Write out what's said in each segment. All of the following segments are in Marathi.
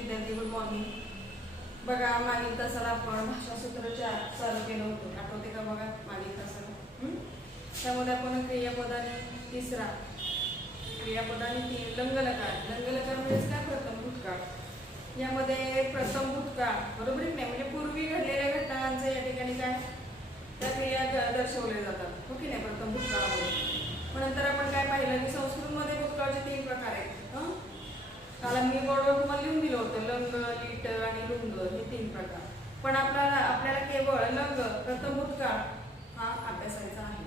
विद्यार्थी, गुड मॉर्निंग. बघा, मागील तासाला आपण भाषासूत्र चालू केलं होतं, आठवते का? बघा मागील तासाला त्यामध्ये आपण क्रियापद आणि तिसरा क्रियापद आणि लंगलकार. लंगलकार म्हणजेच काय? प्रथम भूतकाळ. यामध्ये प्रथम भूतकाळ बरोबर नाही, म्हणजे पूर्वी घडलेल्या घटनांचं या ठिकाणी काय त्या क्रिया दर्शवल्या जातात, हो की नाही, प्रथम भूतकाळामध्ये. मग नंतर आपण काय पाहिलं की संस्कृतमध्ये भूतकाळाचे 3 प्रकार आहेत. काल मी बोर्डवर तुम्हाला लिहून दिलं होतं, लंग, लीट आणि लुंग, हे 3 प्रकार. पण आपल्याला केवळ लंग, प्रथम भूतकाळ हा अभ्यासायचा आहे.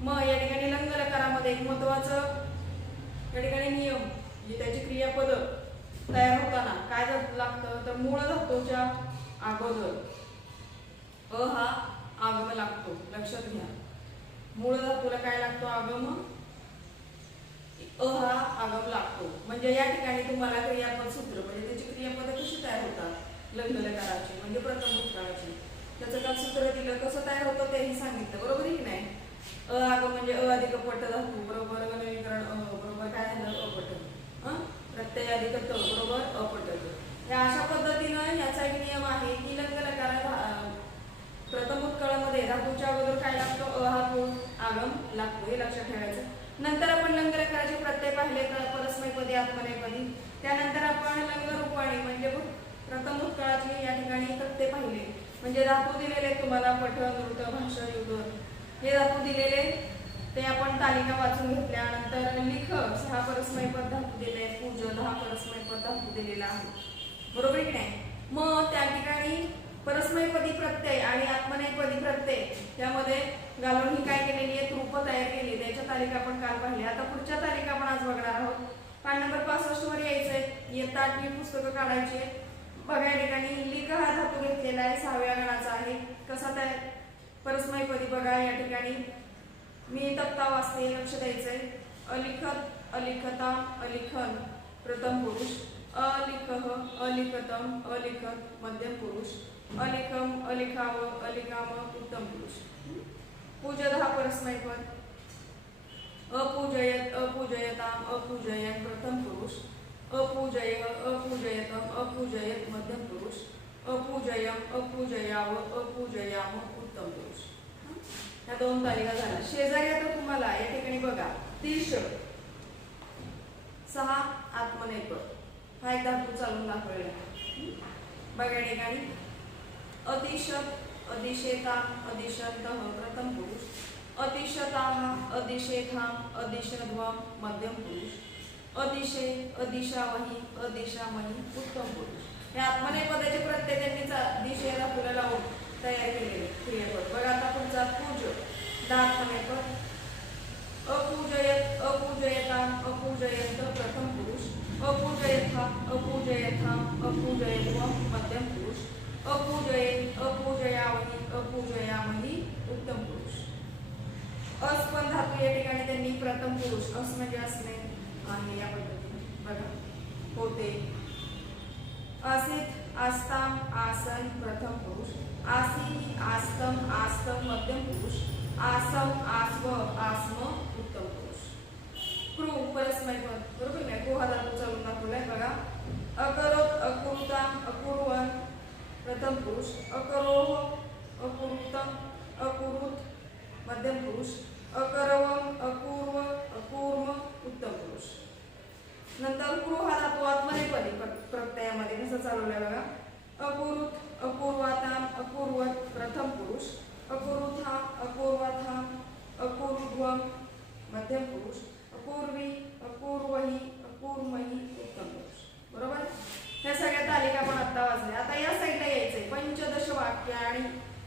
मग या ठिकाणी लंग लकारामध्ये एक महत्वाचं या ठिकाणी नियम, म्हणजे त्याची क्रियापद तयार होताना काय लागतं, तर मूळ धातूच्या अगोदर अ हा आगम लागतो. लक्षात घ्या, मूळ धातूला काय लागतो? आगम. अ हा आगम लागतो. म्हणजे या ठिकाणी तुम्हाला क्रियापद सूत्र, म्हणजे त्याची क्रियापद कशी तयार होतात लंग लकाराची, म्हणजे प्रथम भूतकाळाची, त्याचं काल सूत्र दिलं, कसं तयार होतं तेही सांगितलं, बरोबर आहे की नाही. अ आगम म्हणजे अ अधिक पट धातू बरोबर गणनीकरण बरोबर काय झालं? अपट. प्रत्यय अधिक त बरोबर अपट. या अशा पद्धतीनं याचा एक नियम आहे की लंग लकारा प्रथम भूतकाळामध्ये धातूच्या अगोदर काय लागतो? अ हा आगम लागतो, हे लक्षात ठेवायचं. नंतर आपण लंग लकाराचे प्रत्यय पाहिले, परस्मैपदी, आत्मनेपदी. त्यानंतर आपण लंग रूपाणी म्हणजे प्रथम भूतकाळाचे या ठिकाणी प्रत्यय पाहिले, म्हणजे धातू दिलेले तुम्हाला पठ, नृत, भाषा, युग, हे धातू दिलेले ते आपण तालिका वाचून घेतल्यानंतर लिख 6 परस्मैपद धातू दिले, पूज 10 परस्मैपद धातू दिलेला आहे, बरोबर की नाही. मग त्या ठिकाणी परस्मैपदी प्रत्यय आणि आत्मनेपदी प्रत्यय यामध्ये घालून ही काय केलेली आहे? रूप तयार केली. त्याच्या तालिका आपण काल पाहिल्या. आता पुढच्या तालिका आपण आज बघणार आहोत. पान नंबर 65 वर यायचंय. इयत्ता 8वी पुस्तकं काढायची. बघा, या ठिकाणी लिख हा धातू घेतलेला आहे, 6व्या गणाचा आहे. कसा तयार परस्मैपदी बघा, या ठिकाणी मी तक्ता वाचते, लक्ष द्यायचंय. अलिखत, अलिखता, अलिखन प्रथम पुरुष, अलिखह, अलिखतम, अलिखत मध्यम पुरुष, अलिखम, अलिखाव, अलिकाम उत्तम पुरुष. पूज 10 परस्मैपद. अपूजयत, अपूजयताम, अपूजयन प्रथम पुरुष, अपूजय, अपूजयतम, अपूजयत मध्यम पुरुष, अपूजयम, अपूजयाव, अपूजयाम उत्तम पुरुष. ह्या 2 तालिका झाल्या. शेजारी आता तुम्हाला या ठिकाणी बघा 30 6 आत्मनेपद हा एक धातू चालून दाखवलेला आहे. बघा या ठिकाणी अतिशत, अतिशेताम, अतिशतः प्रथम पुरुष, अतिशताः, अतिशेथाम, अतिशध्वम मध्यम पुरुष, अतिशे, अतिशावही, अतिशामही उत्तम पुरुष. हे आत्मनेपदाचे प्रत्यय त्यांनी दिशे धातूला लावून तयार केलेले क्रियापद. बघा आता पुढचा पूज 10 आत्मनेपद. अपूजयत, अपूजयताम, अपूजयत प्रथम पुरुष, अपूजयथा, अपूजयथाम, अपूजयत्वम मध्यम पुरुष, अपूजयेत, अपूजयावही, अपूजयामही उत्तम पुरुष. अस्पन धातू या ठिकाणी त्यांनी प्रथम पुरुष, अस म्हणजे असणे आहे, या पद्धतीने बघा होते. आसित, आस्ताम, आसन प्रथम पुरुष, आसी, आस्तम, आस्तम मध्यम पुरुष, आसम, आस्व, आस्म उत्तम पुरुष. क्रू परस्मैपद, बरोबर नाही. क्रू हा धातू चालून दाखवलाय बघा. अकरोत, अकुरुताम, अकुर्वन प्रथम पुरुष, अकरोह, अकुरुतम, अकुरुत मध्यम पुरुष, अकरवम, अपूर्व, अपूर्व उत्तम पुरुष. नंतर क्रू हा धातू आत्मनेपदी प्रत्ययामध्ये कसं चालवलाय बघा. अकुरुत, अपूर्वाताम, अपूर्वत प्रथम पुरुष, अकुरुथा, अपूर्वाथा, अपूर्वम मध्यम पुरुष, अपूर्वी, अपूर्वही, अपूर्वही उत्तम पुरुष. बरोबर. ह्या सगळ्या तालिका आपण आता वाचल्या. आता या साईडला यायचंय. पंचदश वाक्य आणि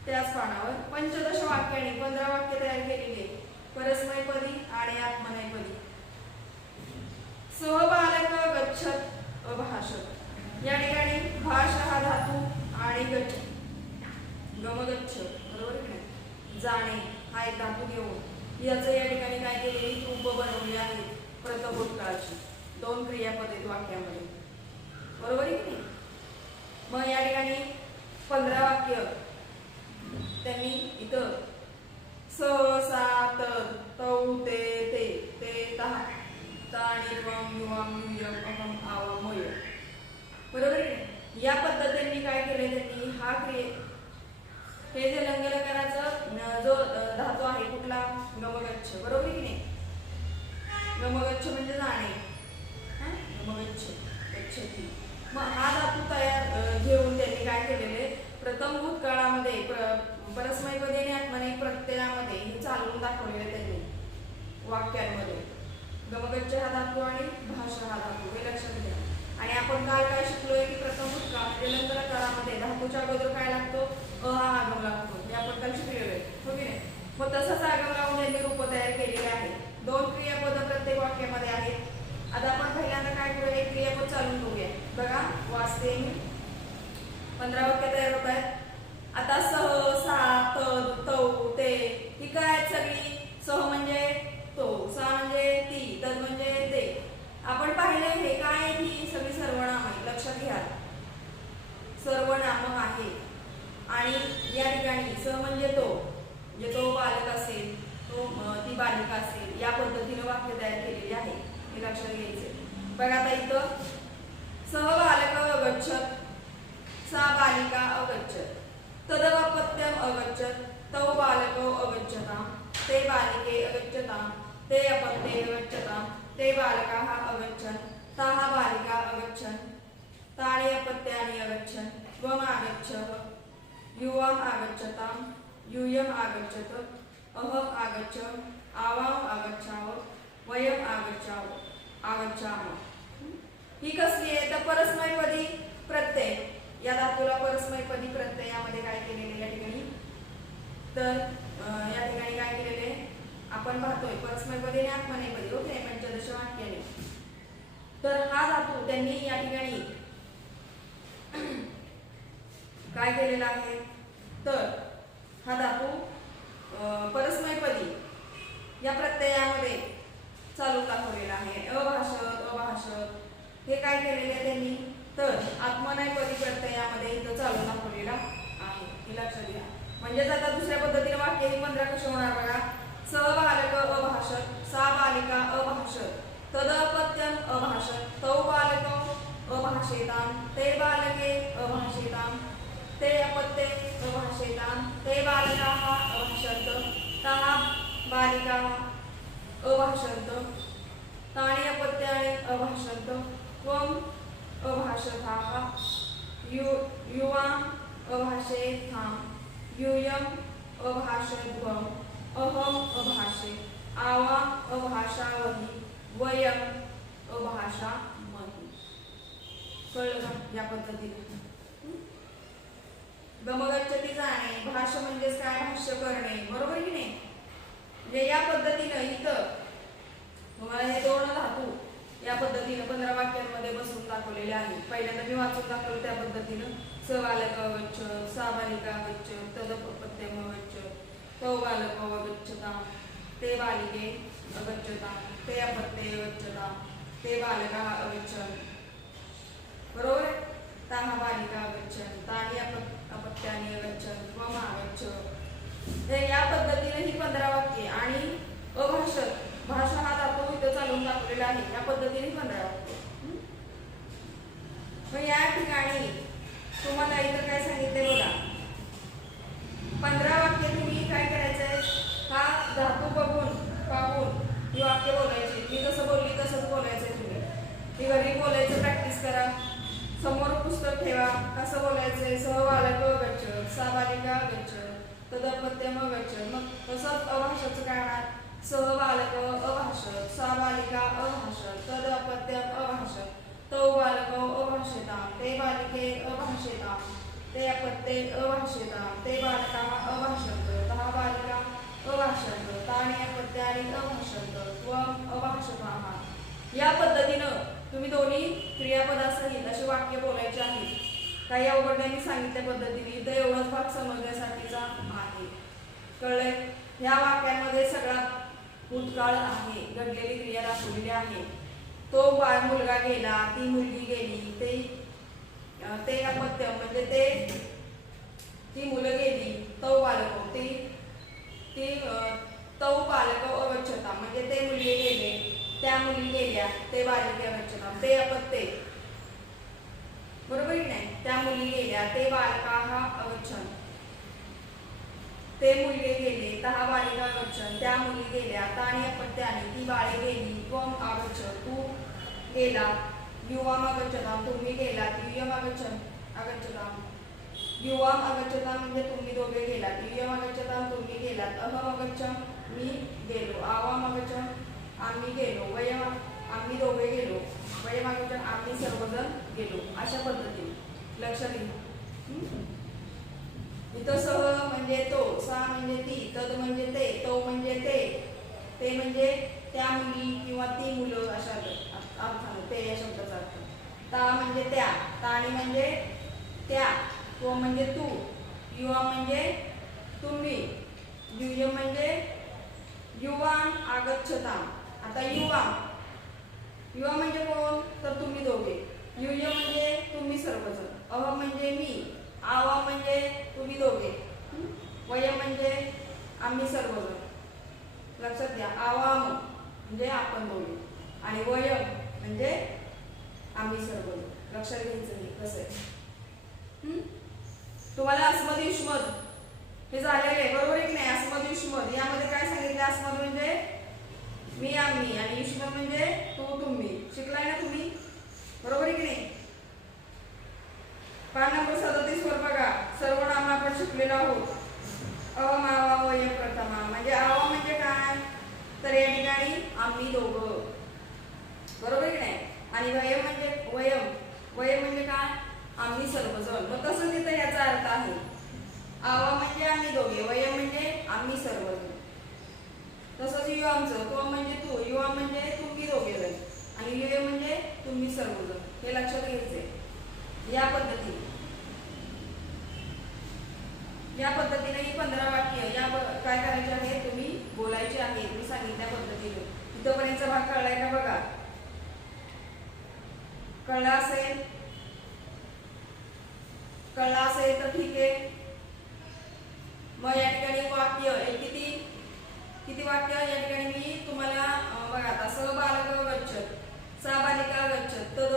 त्याच पानावर पंचदश वाक्याने 15 वाक्य तयार केलेली परस्मैपदी आणि आत्मनेपदी. सहबालक गच्छत, अभाषत. या ठिकाणी भाष हा धातू आणि गच्छ, गमगच्छ, बरोबर की नाही, जाणे हा एक धातू घेऊन याचं या ठिकाणी काय केलेली रूप बनवली आहे प्रथम भूतकाळाची. 2 क्रियापद आहेत वाक्यामध्ये, बरोबर आहे की नाही. मग या ठिकाणी 15 वाक्य त्यांनी इथं स, सात, तौ, ते, ता, ताणी, वम, युवम, युयम, अहम, आवम, मय बरोबर आहे. या पद्धतीने काय केलं त्यांनी हा हे जे लंगलकाराचं जो धातू आहे कुठला गमगच्छ, बरोबर की नाही. गमगच्छ म्हणजे जाणे, गमगच्छ गच्छती. मग हा धातू तयार घेऊन त्यांनी काय केलेले प्रथम भूतकाळामध्ये परस्मैपदी आणि आत्मनेपदी प्रत्ययामध्ये हे चालवून दाखवलेले त्यांनी वाक्यांमध्ये. गमगच्छ हा धातू आणि भाषा हा धातू हे लक्षात घ्या. आणि आपण काल काय शिकलोय की प्रथम भूतकाळ म्हणजे लंगलकारामध्ये धातूच्या अगोदर काय लागतो हा आगम लागतो, हे आपण काल शिकलेलो आहे, हो की नाही. मग तसंच आगम लावून त्यांनी रूप तयार केलेले आहे. 2 क्रियापद प्रत्येक वाक्यामध्ये आहेत. आता आपण पहिल्यांदा काय करूया एक क्रियापद चालून बघूया. बघा वाचते मी. 15 वाक्य तयार होत आहेत. आता सह, सा, तद, तौ, ते ही काय आहेत सगळी. सह म्हणजे तो, सा म्हणजे ती, तद म्हणजे ते. आपण पाहिले हे काय आहे ही सगळी सर्वनाम आहे, लक्षात घ्या सर्वनाम आहे. आणि या ठिकाणी स म्हणजे तो बालक असेल, तो ती बालिका असेल, या पद्धतीने वाक्य तयार केलेले आहे, हे लक्षात घ्यायचे. बघा आता इथं सह बालक अगच्छत, सा बालिका अगच्छत, तदवपत्यम अगच्छत, तौ बालको अगच्छताम, ते बालिके अगच्छताम, ते अपत्ये अगच्छताम, ते बालकाः अगच्छन्, ताः बालिका अगच्छन्, तानि अपत्यानि अगच्छन्, त्वम् आगच्छः, युवाम् आगच्छताम्, यूयम् आगच्छत, अहम् आगच्छ, आवाम् आगच्छाव, वयम् आगच्छामः. ही कसली आहे तर परस्मैपदी प्रत्यय. या धातूला परस्मैपदी प्रत्ययामध्ये काय केलेले या ठिकाणी तर या ठिकाणी काय केलेले आपण पाहतोय परस्मैपदी आणि आत्मनेपदी, ओके, पंचदश वाक्याने. तर हा धातू त्यांनी या ठिकाणी काय केलेला आहे तर हा धातू परस्मैपदी या प्रत्ययामध्ये चालू दाखवलेला आहे. अभाषत हे काय केलेले आहे त्यांनी तर आत्मनेपदी प्रत्ययामध्ये इथं चालू दाखवलेला आहे, हे लक्षात घ्या. म्हणजेच आता दुसऱ्या पद्धतीने वाक्य ही 15 कसे होणार बघा. स बालक अभाषत, सा बालिका अभाषत, तदपत्यम अभाषत, तौ बालकौ अभाषेताम, ते बालके अभाषेताम, ते अपत्ये अभाषेताम, ते बालकाः अभाषन्त, ताः बालिकाः अभाषन्त, तानि अपत्यानि अभाषन्त, त्वम् अभाषथाः, युवाम् अभाषेथाम्, यूयम् अभाषध्वम्, अहम् अभाषे, आवाम् अभाषावहि, वयम् अभाषामहि. कळलं का या पद्धतीने. गमगच्छती जाणे, भाष्य म्हणजेच काय भाष्य करणे, बरोबर की नाही. म्हणजे या पद्धतीने इथं तुम्हाला हे 2 धातू या पद्धतीने 15 वाक्यांमध्ये बसवून दाखवलेले आहे. पहिल्यांदा मी वाचून दाखवलं त्या पद्धतीनं. स बालक अगच्छत, सा बालिका अगच्छत, तदपत्यम अगच्छत, तौ बालको अगच्छताम, ते बालिके अगच्छताम, ते अपत्ये अगच्छताम, ते बालकाः अगच्छन्, बरोबर. ताः बालिका अगच्छन्, तानि अपत्यानि अगच्छन्, त्वम् आगच्छ. हे या पद्धतीने ही 15 वाक्ये आणि अभाषत भाषा हा धातू इथं चालून दाखवलेला आहे. या पद्धतीने 15 वाक्ये. मग या ठिकाणी तुम्हाला इथं काय सांगितले बघा. 15 वाक्य तुम्ही काय करायचंय हा धातू पाहून ही वाक्य बोलायची. मी जसं बोलली तसंच बोलायचंय. तुम्ही ती घरी बोलायचं प्रॅक्टिस करा. समोर पुस्तक ठेवा. कसं बोलायचंय सह बालक अगच्छत, सा बालिका अगच्छत, तदपत्यम अगच्छत. मग तसंच अभाषाचं काय होणार सह बालक अभाषत, सा बालिका अभाषत, तदपत्यम अभाषत, तौ बालकौ अभाषेताम, ते बालिके अभाषेताम, ते अपत्ये अभाषेताम, ते बालकाः अभाषन्त, ताः बालिका अभाषन्त, तानि अपत्यानि अभाषन्त, त्वम् अभाषथाः. या पद्धतीनं तुम्ही दोन्ही क्रियापदासहित असे वाक्य बोलायचे आहेत. काही अवघड नाही, मी सांगितल्या पद्धतीने इथं एवढाच भाग समजण्यासाठीचा आहे. कळलंय. ह्या वाक्यांमध्ये सगळा भूतकाळ आहे, घडलेली क्रिया दाखवलेली आहे. तो मुलगा गेला, ती मुलगी गेली, ते अपत्य म्हणजे ती मुलं गेली, तौ बालको तौ बालको अगच्छता म्हणजे ते मुलगे गेले, त्या मुली गेल्या, ते बालिके अगच्छता, ते अपत्ये बरोबर की नाही. त्या मुली गेल्या, ते बालकाः अगच्छन्. ते मुलगे गेले, तहा बालिका अगच्छन्. त्या मुली गेल्या, तानि अपत्यानि. ती बाळे गेली, त्वम् आगच्छ. तू गेला, युवाम आगच्छताम. तुम्ही गेलात, युयम आगच्छताम. युवाम आगच्छताम म्हणजे तुम्ही दोघे गेलात, युयम आगच्छताम तुम्ही गेलात, अहम आगच्छम मी गेलो, आवाम आगच्छम आम्ही गेलो, वयम आम्ही दोघे गेलो, वयम आगच्छम आम्ही सर्वजण गेलो. अशा पद्धतीने लक्षात घ्या. इथं सह म्हणजे तो, सा म्हणजे ती, तद म्हणजे ते, तो म्हणजे ते म्हणजे त्या मुली किंवा ती मुलं अशा अर्थानं ते या शब्दाचा अर्थ. ता म्हणजे त्या, ताणी म्हणजे त्या, तो म्हणजे तू, युवा म्हणजे तुम्ही, युयम म्हणजे युवाम आगच्छताम. आता युवा म्हणजे कोण, तर तुम्ही दोघे, युय म्हणजे तुम्ही सर्वजण, अह म्हणजे मी, आवा म्हणजे तुम्ही दोघे, वय म्हणजे आम्ही सर्वजण. लक्षात घ्या. आवाम म्हणजे आपण दोघे आणि वय म्हणजे आम्ही सर्वजण. लक्षात घ्यायचं हे कसं आहे. तुम्हाला अस्मद युष्मद हे झालेलं आहे, बरोबर आहे की नाही. अस्मद युष्मद यामध्ये काय सांगितलं, अस्मद म्हणजे मी आम्ही आणि युष्मद म्हणजे तू तुम्ही. शिकलाय ना तुम्ही, बरोबर आहे की नाही. पान नंबर 37 वर बघा, सर्वनाम आपण शिकलेलो आहोत. अहम आवा वयम प्रथमा म्हणजे आवा म्हणजे काय, तर या ठिकाणी आम्ही दोघं, बरोबर आहे की नाही. आणि वयम म्हणजे वयम म्हणजे काय, आम्ही सर्वजण. मग तसं तिथं याचा अर्थ आहे. आवा म्हणजे आम्ही दोघे, वयम म्हणजे आम्ही सर्वजण. तसंच युवामचं, तो म्हणजे तू, युवा म्हणजे तुम्ही दोघे जण आणि युय म्हणजे तुम्ही सर्वजण. हे लक्षात घ्यायचंय. या पद्धतीने ही 15 वाक्य या काय करायचे आहे, तुम्ही बोलायचे आहे. मी सांगितल्या पद्धतीने. इथपर्यंतचा भाग कळलाय का बघा. कळला असेल तर ठीक आहे. मग या ठिकाणी वाक्य किती वाक्य या ठिकाणी मी तुम्हाला बघा. आता स बालक अगच्छत्, सा बालिका अगच्छत्, तद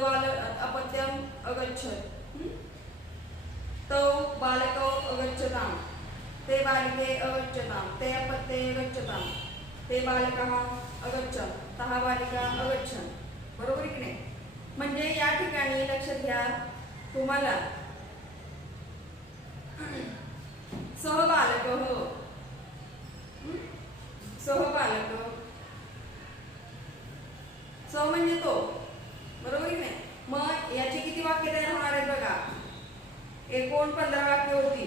अपत्यम अगच्छत्, तौ बालकौ अगच्छताम, ते बालिके अगच्छताम, ते अपत्ये अगच्छताम, ते बालकः अगच्छन्, तहा बालिका अगच्छन्. बरोबर की नाही. म्हणजे या ठिकाणी लक्षात घ्या, तुम्हाला सहबालक सह म्हणजे तो, बरोबर की नाही. मग याची किती वाक्य तयार होणार आहेत बघा. एकूण 15 वाक्य होती.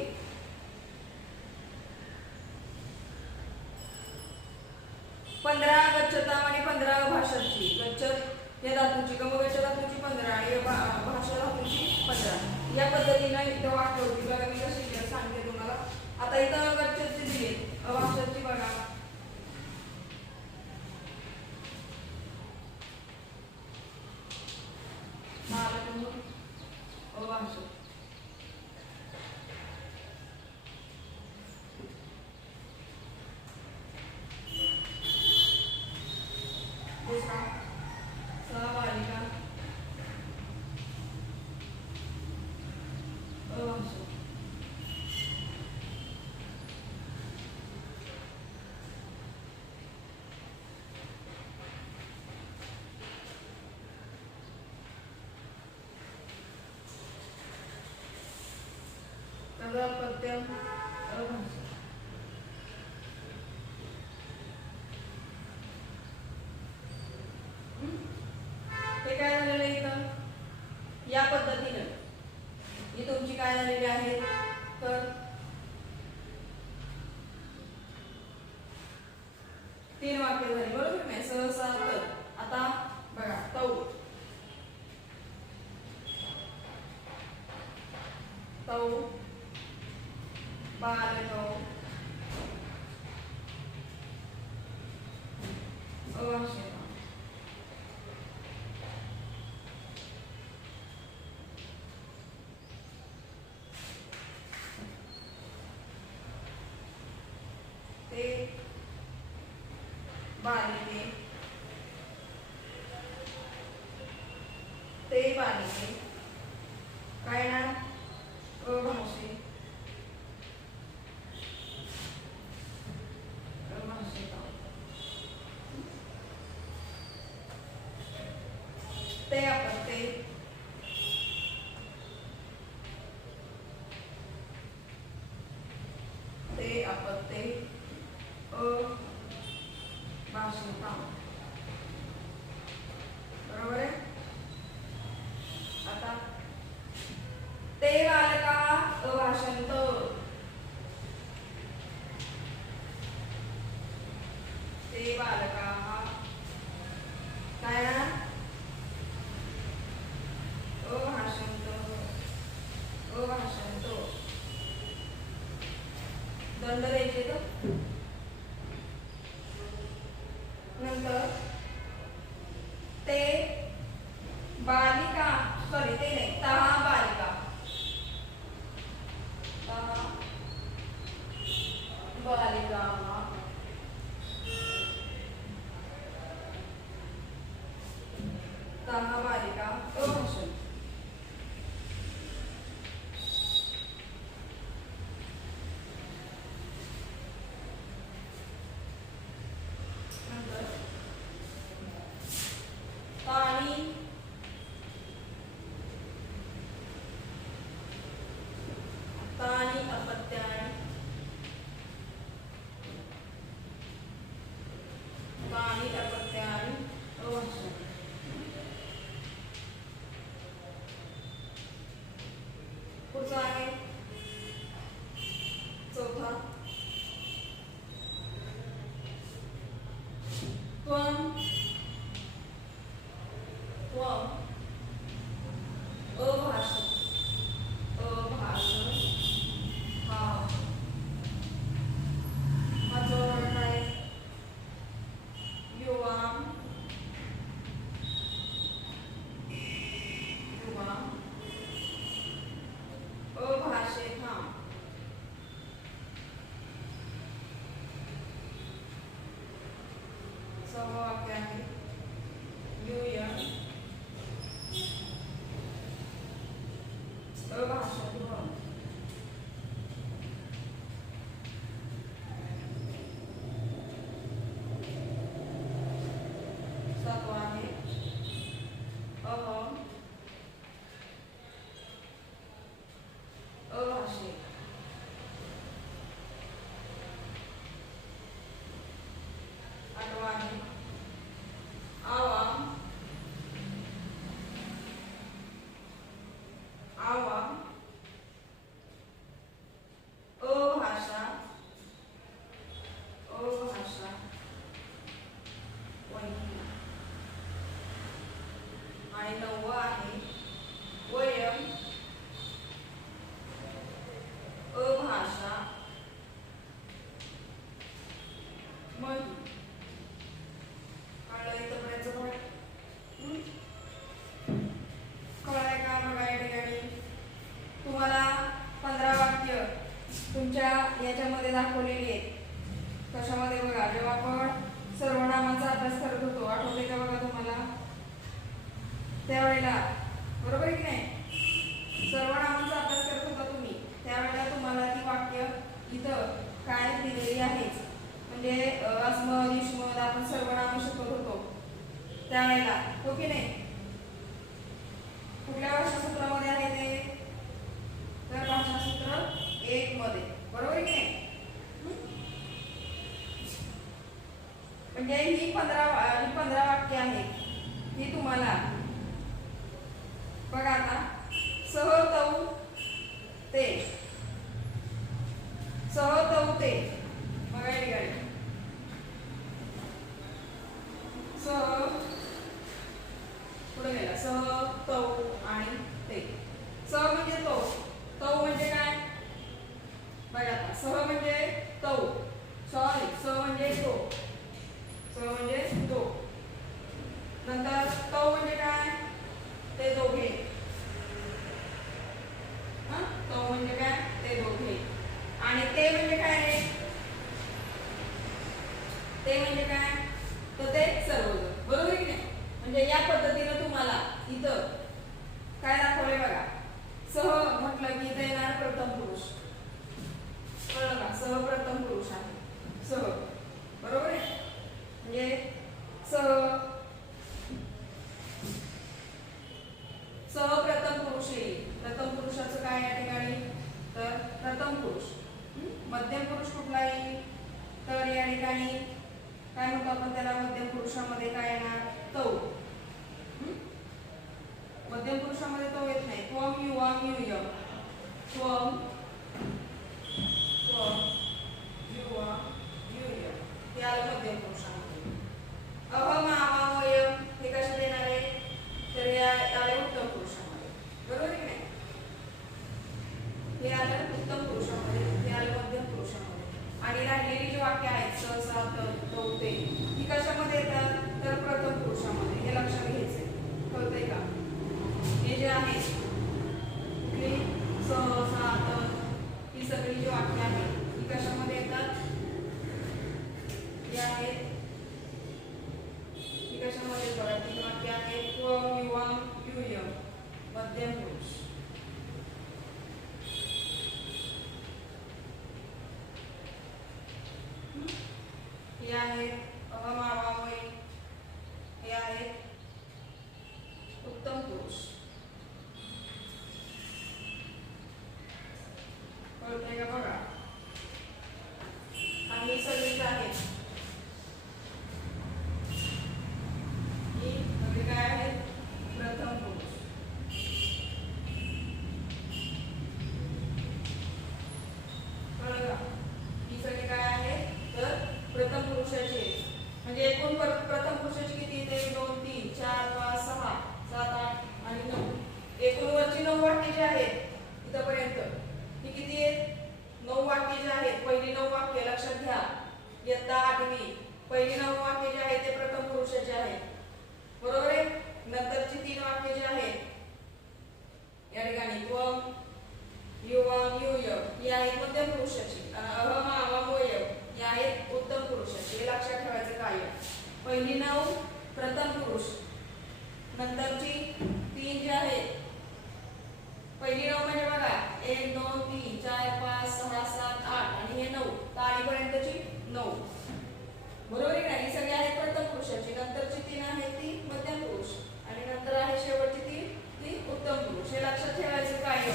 15 गच्छता आणि 15 भाषाची. गच्छत या धातूची, गमगच्छ धातूची 15 आणि भाषा धातूची 15. या पद्धतीने इथं वाक्य होती बघा. मी कशी सांगते तुम्हाला. आता इथं गच्छतची दिली, भाषाची बघा. प्रत्यय हे काय झालेलं आहे इथं. या पद्धतीने ही तुमची काय झालेली आहे, तर 3 वाक्य झाली, बरोबर नाही. सहसा तर. आता बघा, तौ बालकौ अगच्छताम, ते बालिके काय येणार अभाषे ते अपत्ये ते अपत्ये अभाषिता बरोबर आहे. आता ते बालका अभाषंत ते बालका काय ना अभाषंत अभाषंत दंड द्यायचे तर नंतर ते बालिका सॉरी ते नाही तहा बालिका तहा बालिका तहा बालिका अभाषण तानि अपत्यानि अभाषण. पुढचा आहे चौथा त्वं अभाषण हा माझं काय युवा अभाषेता सवाक्य आहे यूयन अभाषित सातवा आहे अहम अभाषित. आठवा आहे आवाम आवाम अभाषा अभाषा वही. आणि नववा आहे वयम अभाषा मही. कळलं इथं पर्यंत कळलंय का? बघा या ठिकाणी तुम्हाला 15 वाक्य तुमच्या याच्यामध्ये दाखवलेली आहेत. कशामध्ये बघा जेव्हा आपण सर्वनामाचा अभ्यास करत होतो आठवते का बघा तुम्हाला त्यावेळेला बरोबर आहे की नाही सर्वनामाचा अभ्यास करत होता तुम्ही त्यावेळेला तुम्हाला ती वाक्य इथं काय दिलेली आहेत म्हणजे अस्मद इस्मद आपण सर्वनाम शिकवत होतो त्यावेळेला हो की नाही. कुठल्या भाषासूत्रामध्ये आहे ते तर भाषासूत्र 1 मध्ये बरोबर आहे की नाही. म्हणजे ही 15 वाक्य आहेत ही तुम्हाला बघा आता सहतौ ते बघा या ठिकाणी सह पुढे गेला सह तौ आणि ते. सह म्हणजे तो म्हणजे काय बघा आता सह म्हणजे तौ सॉरी सह म्हणजे तो नंतर तौ म्हणजे काय ते दोघे तौ म्हणजे काय ते दोघे आणि ते म्हणजे काय तर ते सर्वजण बरोबर आहे की नाही. म्हणजे या पद्धतीने तुम्हाला इथं काय दाखवले बघा सह म्हटलं की इथे येणार प्रथम पुरुष. कळलं का? सह प्रथम पुरुष आहे. सह बरोबर आहे. म्हणजे सह प्रथम पुरुष येईल. प्रथम पुरुषाचं काय या ठिकाणी? तर प्रथम पुरुष. मध्यम पुरुष कुठला येईल? तर या ठिकाणी काय म्हणतो आपण त्याला? मध्यम पुरुषामध्ये काय येणार? तौ. मध्यम पुरुषामध्ये तो येत नाही. त्वम युवाम युयम. त्वम युवाम युयम हे आलं मध्यम पुरुषामध्ये. अहम आवाम वयम हे कशात येणार आहे? तर हे आले उत्तम पुरुषामध्ये. बरोबर आहे की नाही? हे आलं उत्तम पुरुषामध्ये, हे आलं मध्यम पुरुषामध्ये. आणि राहिलेली जी वाक्य आहेत स सा त तो ते ही कशामध्ये येतात? तर प्रथम पुरुषामध्ये. हे लक्षात घ्यायचंय. कळतंय का? हे जे आहे कुठली स सा त ही सगळी जी वाक्य आहेत ही कशामध्ये येतात? ही आहेत ही कशामध्ये बघा तीन वाक्य आहेत. त्वम युवाम युयम मध्यम पुरुष. हे आहेत अहम आवाम वयम. हे आहेत उत्तम पुरुष. कळतंय का बघा? आणि सगळीच आहेत ही सगळी काय आहेत? प्रथम पुरुष. कळलं का? ही सगळी काय आहेत? तर प्रथम पुरुषाची. म्हणजे एकूण प्रथम पुरुषाची किती येते? 2 3 4 5 6 7 8 आणि 9. एकूण वरची 9 वाक्य जी आहेत इथपर्यंत ही किती आहेत? 9 वाक्य जी आहेत. पहिली 9 वाक्य लक्षात घ्या. इयत्ता 8वी पहिली 9 वाक्य जी आहेत ते प्रथम पुरुषाची आहेत. बरोबर आहे. नंतरची 3 वाक्य जी आहेत या ठिकाणी त्वम युवाम युयम ही आहेत मध्यम पुरुषाची. अहम आवाम वयम ही आहेत उत्तम पुरुषाची. हे लक्षात ठेवायचं काय? पहिली 9 प्रथम पुरुष, नंतरची 3 जी आहेत. पहिली 9 म्हणजे बघा 1 2 3 4 5 6 7 8 आणि हे 9 तारीपर्यंतची 9. बरोबर आहे का? ही सगळी आहेत प्रथम पुरुषाची. नंतरची 3 आहेत ती मध्यम पुरुष आणि नंतर आहे शेवटची ती उत्तम पुरुष. हे लक्षात ठेवायचं काय?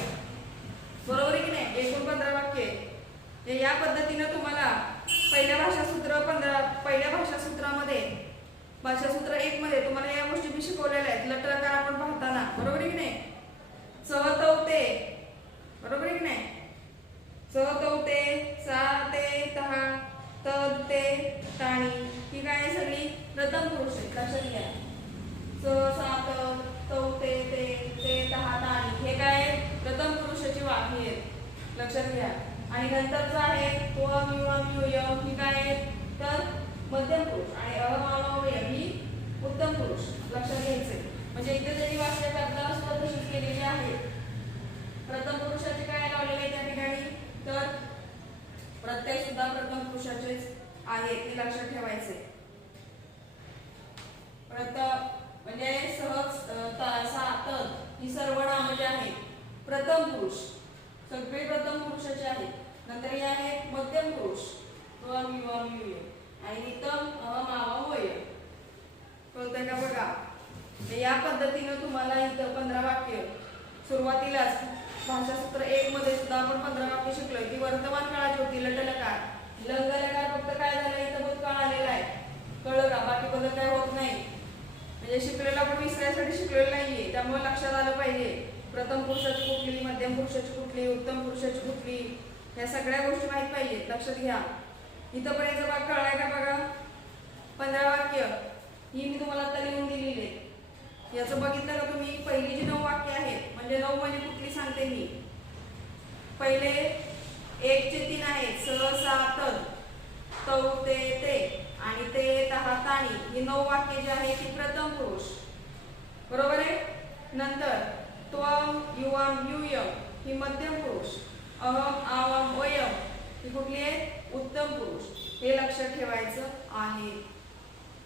बरोबर आहे की नाही? एकूण 15 वाक्य. हे या पद्धतीने तुम्हाला पहिल्या भाषासूत्रामध्ये भाषासूत्र 1 मध्ये तुम्हाला या गोष्टी मी शिकवलेल्या आहेत. लटलकार आपण पाहताना. बरोबर आहे की नाही? सहतवते. बरोबर आहे की नाही? सहतवते सा ते तहा तद ते ताणी ही काय सगळी प्रथम पुरुष आहेत. लक्षात घ्या. स सा त तवते ते तहा ताणी हे काय प्रथम पुरुषाची वाक्य आहेत. लक्षात घ्या. आणि नंतरचं आहे त्वम युवाम युयम ही काय आहेत? तर मध्यम पुरुष. आणि अहम आवाम वयम ही उत्तम पुरुष. लक्षात घ्यायचे. म्हणजे इथे जरी वाक्याची आपल्याला सुद्धा तशीच केलेली आहे. प्रथम पुरुषाचे काय लावलेले आहे त्या ठिकाणी? तर प्रत्यय सुद्धा प्रथम पुरुषाचेच आहेत. ते लक्षात ठेवायचे. प्रथम म्हणजे सहज सा तद ही सर्व नामं जी आहेत प्रथम पुरुष सगळे प्रथम पुरुषाचे आहेत. नंतर हे आहेत मध्यम पुरुष त्वम युवाम युयम आणि नितम अहम आवाम वयम. कळतंय का बघा? या पद्धतीने तुम्हाला इथं 15 वाक्य सुरुवातीलाच भाषासूत्र 1 मध्ये सुद्धा आपण 15 वाक्य शिकलोय. ती वर्तमान काळाची होती. लटलकार लंगलकार फक्त काय झालं इथं भूतकाळ आलेला आहे. कळलं का? बाकी बदल काय होत नाही. म्हणजे शिकलेलं आपण विसरायसाठी शिकलेलं नाहीये. त्यामुळे लक्षात आलं पाहिजे प्रथम पुरुषाची कुठली, मध्यम पुरुषाची कुठली, उत्तम पुरुषाची कुठली, ह्या सगळ्या गोष्टी माहित पाहिजेत. लक्षात घ्या. इथंपर्यंत भाग कळलाय का बघा? 15 वाक्य ही मी तुम्हाला आता लिहून दिलेली आहे. याचं बघितलं का तुम्ही? पहिली जी 9 वाक्य आहेत म्हणजे 9 म्हणजे कुठली सांगते मी. पहिले 1 चे 3 आहेत. स सा तद तौ ते आणि ते तहा ताणी ही 9 वाक्य जी आहेत ती प्रथम पुरुष. बरोबर आहे. नंतर त्वम युवाम युयम ही मध्यम पुरुष. अहम आवाम वयम ही कुठली आहे? उत्तम पुरुष. हे लक्षात ठेवायचं आहे.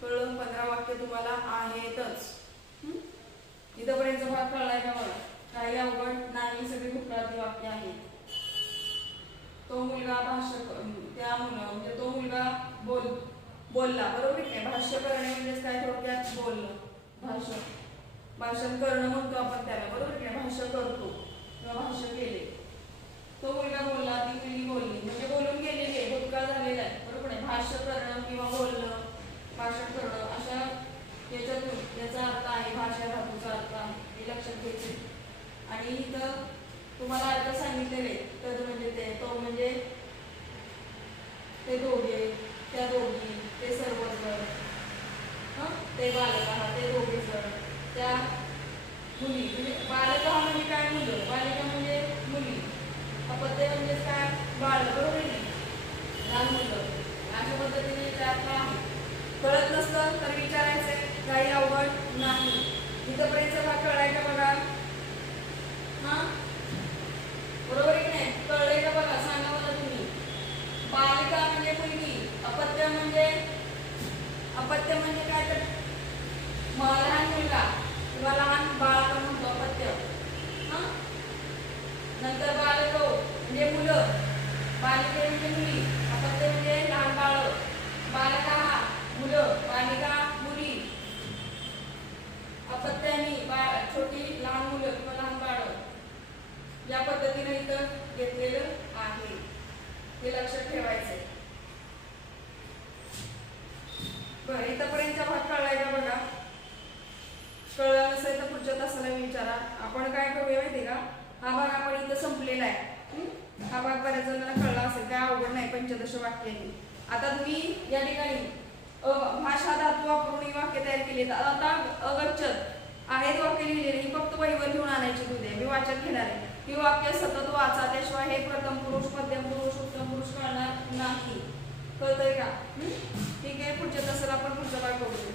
कळलं? 15 वाक्य तुम्हाला आहेतच. इथपर्यंत भाग कळलाय का मला? काही अवघड नाही, सगळी भूतकाळातली वाक्य आहेत. तो मुलगा त्या मुलं म्हणजे तो मुलगा बोलला, बरोबर आहे. भाष्य करणे म्हणजेच काय, थोडक्यात बोलणं. भाषण करणं म्हणतो आपण त्याला, बरोबर आहे. भाष्य करतो किंवा भाष्य केले. तो मुलगा बोलला, ती मुलगी बोलली, म्हणजे बोलून गेलेली आहे, भूतकाळ झालेला आहे, बरोबर आहे. भाष्य करणं किंवा बोलणं, भाषण करणं अशा याच्यातून याचा अर्थ आहे, भाषा धातूचा अर्थ आहे, हे लक्षात घ्यायचे. आणि इथं तुम्हाला अर्थ सांगितलेले, तद म्हणजे तो म्हणजे ते दोघे, त्या दोघी, ते सर्वजण, ते बालका, ते दोघे जण, त्या मुली. म्हणजे बालका म्हणजे काय, मुलं. बालिका म्हणजे मुली. अपत्य म्हणजे काय, बाळ, बरोबर आहे, लहान मुलं. अशा पद्धतीने त्यात आहे. कळत नसतं तर विचारायचे, काही अवघड नाही. इथपर्यंत भाग कळलाय का बघा? बरोबर आहे की नाही? कळलंय का बघा? सांगा मला तुम्ही. बालिका म्हणजे मुलगी, अपत्य म्हणजे काय, तर लहान मुलगा किंवा लहान बाळ आपण म्हणतो अपत्य. नंतर बालक म्हणजे मुलं, बालिके म्हणजे मुली, अपत्य म्हणजे लहान बाळ, बालका मुलं, बालिका मुली, अपत्यानी छोटी लहान मुलं किंवा लहान बाळ. या पद्धतीने इथं घेतलेलं आहे, हे लक्षात ठेवायचंय. बरं, इथपर्यंतचा भाग कळलाय का बघा? कळलं नसेल तर पुढच्या तासाला विचारा. आपण काय करूया माहिती का, हा भाग आपण इथं संपलेला आहे. हा भाग बऱ्याच जणांना कळला असेल, काय अवघड नाही, पंचदश वाक्यांनी. आता तुम्ही या ठिकाणी भाषा धातू वापरून ही वाक्य तयार केली. आता अगच्छत आहेत वाक्य लिहिलेली, ही फक्त वहीवर घेऊन आणायची तुझे, मी वाचन घेणार आहे. ही वाक्य सतत वाचा, त्याशिवाय हे प्रथम पुरुष, मध्यम पुरुष, उत्तम पुरुष कळणार नाही. कळतंय का? ठीक आहे, पुढच्या तासाला आपण पुढचा भाग बघू.